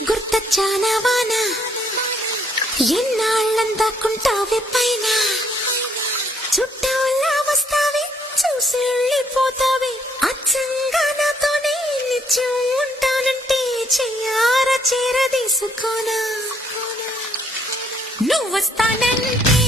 గుర్తొచ్చానా వాన ఎన్నాళ్ళందాకుంటావే పైన చుట్టాలా వస్తావే చూసి వెళ్ళిపోతావే అచ్చంగా నాతోనే నిత్యం ఉంటానంటే చెయ్యారా చేరదీసుకోనా నువ్వు వస్తానంటే